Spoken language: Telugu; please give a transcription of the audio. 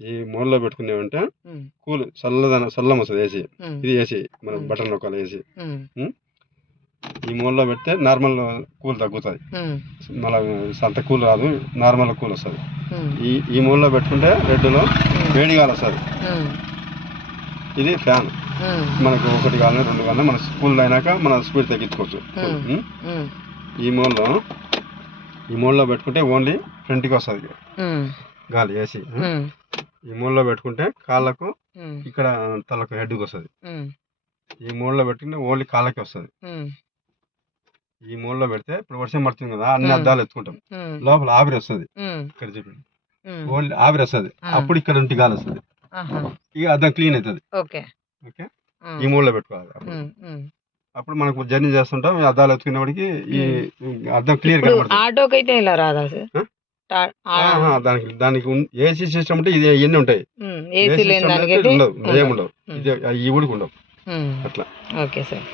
ఈ మూలలో పెట్టుకునేవంటే ఉమ్, కూల్ చల్లం వస్తుంది ఏసీ. ఉమ్, ఇది ఏసీ మనం ఉమ్. Button నొక్కాలి AC. ఉమ్, ఈ మూలలో పెడితే నార్మల్ కూల్ తగ్గుతుంది, ఉమ్, మళ్ళీ అంత కూల్ రాదు, నార్మల్ కూల్ వస్తుంది. ఉమ్, ఈ మూలలో పెట్టుకుంటే రెడ్లో వేడిగాలి వస్తుంది. ఉమ్, ఇది ఫ్యాన్. ఉమ్, మనకు 1 కావాలి 2 కావాలి, మన కూల్ అయినాక మన స్పీడ్ తగ్గించుకోవచ్చు. ఉమ్, ఈ మూలలో పెట్టుకుంటే ఓన్లీ ఫ్రంట్కి వస్తుంది ఉమ్, గాలి ఏసీ. ఉమ్, ఈ మూలలో పెట్టుకుంటే కాళ్ళకు ఉమ్, ఇక్కడ తలకు హెడ్కి వస్తుంది. ఉమ్, ఈ మూలలో పెట్టుకుంటే ఓన్లీ కాళ్ళకి వస్తుంది. ఉమ్, ఈ మూలలో పెడితే ఇప్పుడు వర్షం పడుతుంది కదా, అన్ని ఉమ్. అద్దాలు ఎత్తుకుంటాం, ఉమ్, లోపల ఆవిరి వస్తుంది. ఉమ్, ఇక్కడ చూడండి, ఉమ్. ఓన్లీ ఆవిరి వస్తుంది. అప్పుడు ఇక్కడ నుండి గాలి వస్తుంది, ఆహా. ఇక అద్దం క్లీన్ అవుతుంది. ఓకే. ఓకే, ఉమ్, ఈ మూలలో పెట్టుకోవాలి. ఉమ్, ఉమ్. అప్పుడు మనకు జర్నీ చేస్తుంటాం, ఈ అద్దాలు ఎత్తుకునేవాడికి ఈ అద్దం క్లియర్ ఇప్పుడు కనబడుతుంది. ఆటోకి అయితే ఇలా రాదా సార్? దానికి ఏసీ సిస్టమ్ అంటే ఇది ఇవన్నీ ఉంటాయి. ఏసీ లేని దానికైతే ఉండవు, ఏముండవు. ఇది ఈ ఊడికి ఉండవు ఉమ్. అట్లా. Okay sir.